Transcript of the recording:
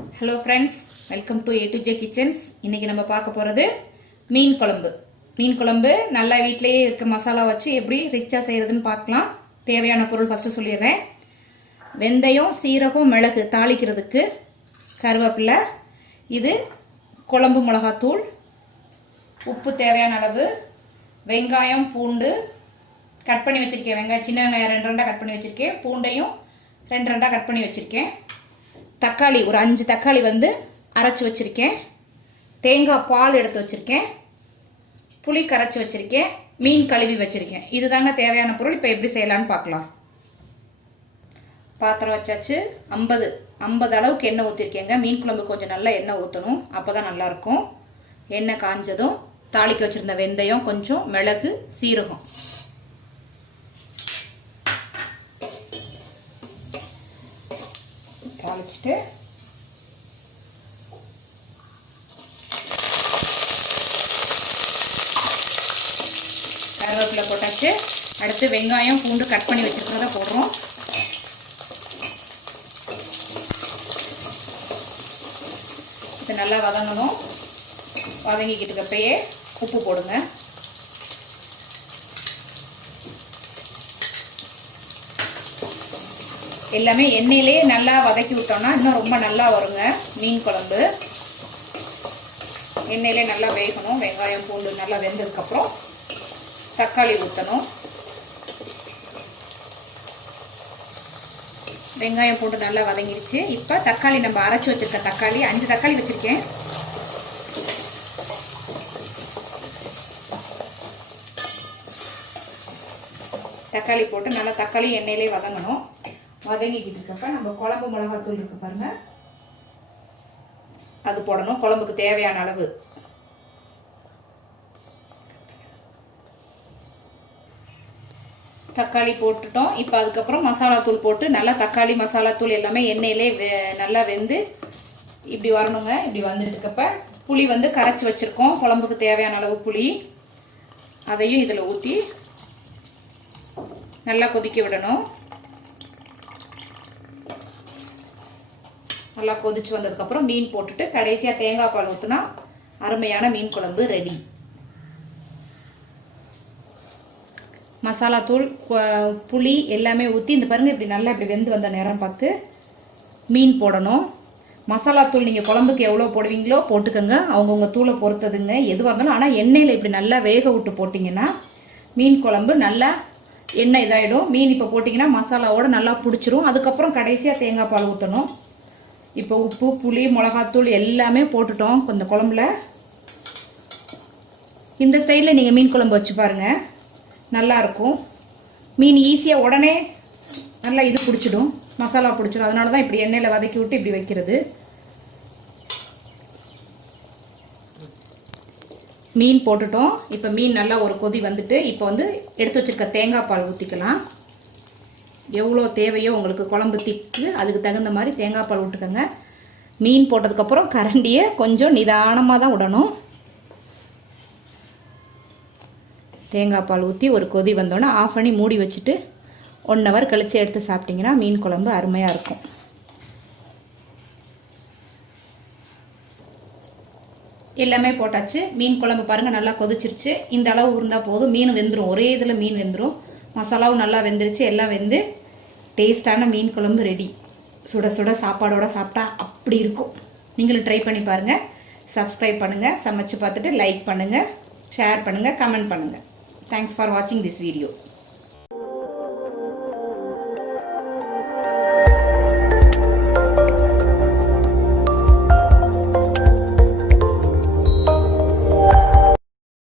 Hello friends, welcome to A to J kitchens. இன்னைக்கு நம்ம பார்க்க போகிறது மீன் குழம்பு. மீன் குழம்பு நல்லா வீட்டிலேயே இருக்க மசாலா வச்சு எப்படி ரிச்சாக செய்கிறதுன்னு பார்க்கலாம். தேவையான பொருள் ஃபஸ்ட்டு சொல்லிடுறேன். வெந்தயம், சீரகம், மிளகு தாளிக்கிறதுக்கு, கருவேப்பிலை, இது குழம்பு மிளகாத்தூள், உப்பு தேவையான அளவு, வெங்காயம், பூண்டு கட் பண்ணி வச்சுருக்கேன். வெங்காயம் சின்ன வெங்காயம் 2 2 கட் பண்ணி வச்சுருக்கேன். பூண்டையும் 2 2 கட் பண்ணி வச்சுருக்கேன். தக்காளி ஒரு 5 தக்காளி அரைச்சி வச்சுருக்கேன். தேங்காய் பால் எடுத்து வச்சுருக்கேன். புளி கரைச்சி வச்சுருக்கேன். மீன் கழுவி வச்சுருக்கேன். இதுதாங்க தேவையான பொருள். இப்போ எப்படி செய்யலான்னு பார்க்கலாம். பாத்திரம் வச்சாச்சு. 50 அளவுக்கு எண்ணெய் ஊற்றிருக்கேங்க. மீன் குழம்பு கொஞ்சம் நல்லா எண்ணெய் ஊற்றணும், அப்போ தான் நல்லாயிருக்கும். எண்ணெய் காஞ்சதும் தாளிக்க வச்சுருந்த வெந்தயம், கொஞ்சம் மிளகு, சீரகம் தாளிச்சுட்டு கருவேப்பிலை போட்டாச்சு. அடுத்து வெங்காயம், பூண்டு கட் பண்ணி வச்சுருக்கிறத போடுறோம். இது நல்லா வதங்கணும். வதங்கிக்கிட்டு இருக்கப்பயே உப்பு போடுங்க. எல்லாமே எண்ணெயிலே நல்லா வதக்கி விட்டோம்னா இன்னும் ரொம்ப நல்லா வருங்க மீன் குழம்பு. எண்ணெயிலே நல்லா வேகணும். வெங்காயம், பூண்டு நல்லா வெந்ததுக்கப்புறம் தக்காளி ஊற்றணும். வெங்காயம், பூண்டு நல்லா வதங்கிடுச்சு. இப்போ தக்காளி நம்ம அரைச்சி வச்சுருக்க தக்காளி 5 தக்காளி வச்சுருக்கேன். தக்காளி போட்டு நல்லா தக்காளி எண்ணெயிலே வதங்கணும். வதங்கிக்கிட்டு இருக்கப்ப நம்ம குழம்பு மிளகாத்தூள் இருக்கு பாருங்க, அது போடணும். குழம்புக்கு தேவையான அளவு. தக்காளி போட்டுட்டோம். இப்போ அதுக்கப்புறம் மசாலாத்தூள் போட்டு நல்லா தக்காளி மசாலாத்தூள் எல்லாமே எண்ணெயிலே நல்லா வெந்து இப்படி வரணுங்க. இப்படி வந்துட்டு இருக்கப்ப புளி கரைச்சி வச்சுருக்கோம். குழம்புக்கு தேவையான அளவு புளி, அதையும் இதில் ஊற்றி நல்லா கொதிக்க விடணும். நல்லா கொதிச்சு வந்ததுக்கப்புறம் மீன் போட்டுட்டு கடைசியாக தேங்காய் பால் ஊற்றினா அருமையான மீன் குழம்பு ரெடி. மசாலாத்தூள், புளி எல்லாமே ஊற்றி இந்த பாருங்கள் இப்படி நல்லா இப்படி வெந்து வந்த நேரம் பார்த்து மீன் போடணும். மசாலாத்தூள் நீங்கள் குழம்புக்கு எவ்வளோ போடுவீங்களோ போட்டுக்கோங்க, அவங்கவுங்க தூளை பொறுத்ததுங்க எதுவாக இருந்தாலும். ஆனால் எண்ணெயில் இப்படி நல்லா வேக விட்டு போட்டிங்கன்னா மீன் குழம்பு நல்லா எண்ணெய் இதாகிடும். மீன் இப்போ போட்டிங்கன்னா மசாலாவோடு நல்லா பிடிச்சிரும். அதுக்கப்புறம் கடைசியாக தேங்காய் பால் ஊற்றணும். இப்போ உப்பு, புளி, மிளகாத்தூள் எல்லாமே போட்டுட்டோம் இந்த குழம்புல. இந்த ஸ்டைலில் நீங்கள் மீன் குழம்பு வச்சு பாருங்கள், நல்லாயிருக்கும். மீன் ஈஸியாக உடனே நல்லா இது பிடிச்சிடும், மசாலா பிடிச்சிடும். அதனால தான் இப்படி எண்ணெயில் வதக்கி விட்டு இப்படி வைக்கிறது. மீன் போட்டுட்டோம். இப்போ மீன் நல்லா ஒரு கொதி வந்துட்டு இப்போ எடுத்து வச்சுருக்க தேங்காய் பால் ஊற்றிக்கலாம். எவ்வளோ தேவையோ உங்களுக்கு குழம்பு திக்கு அதுக்கு தகுந்த மாதிரி தேங்காய் பால் விட்டுக்கோங்க. மீன் போட்டதுக்கப்புறம் கரண்டியை கொஞ்சம் நிதானமாக தான் விடணும். தேங்காய் பால் ஊற்றி ஒரு கொதி வந்தோன்னே ஆஃப் பண்ணி மூடி வச்சுட்டு 1 hour கழித்து எடுத்து சாப்பிட்டிங்கன்னா மீன் குழம்பு அருமையாக இருக்கும். எல்லாமே போட்டாச்சு. மீன் குழம்பு பாருங்கள் நல்லா கொதிச்சிருச்சு. இந்த அளவு இருந்தால் போதும். மீன் வெந்துடும், ஒரே இதில் மீன் வெந்துடும். மசாலாவும் நல்லா வெந்துருச்சு. எல்லாம் வெந்து டேஸ்டான மீன் குழம்பு ரெடி. சுட சுட சாப்பாடோட சாப்பிட்டா அப்படி இருக்கும். நீங்களும் ட்ரை பண்ணி பாருங்கள். சப்ஸ்கிரைப் பண்ணுங்கள், சமைச்சு பார்த்துட்டு லைக் பண்ணுங்கள், ஷேர் பண்ணுங்கள், கமெண்ட் பண்ணுங்கள். தேங்க்ஸ் ஃபார் வாட்சிங் திஸ் வீடியோ.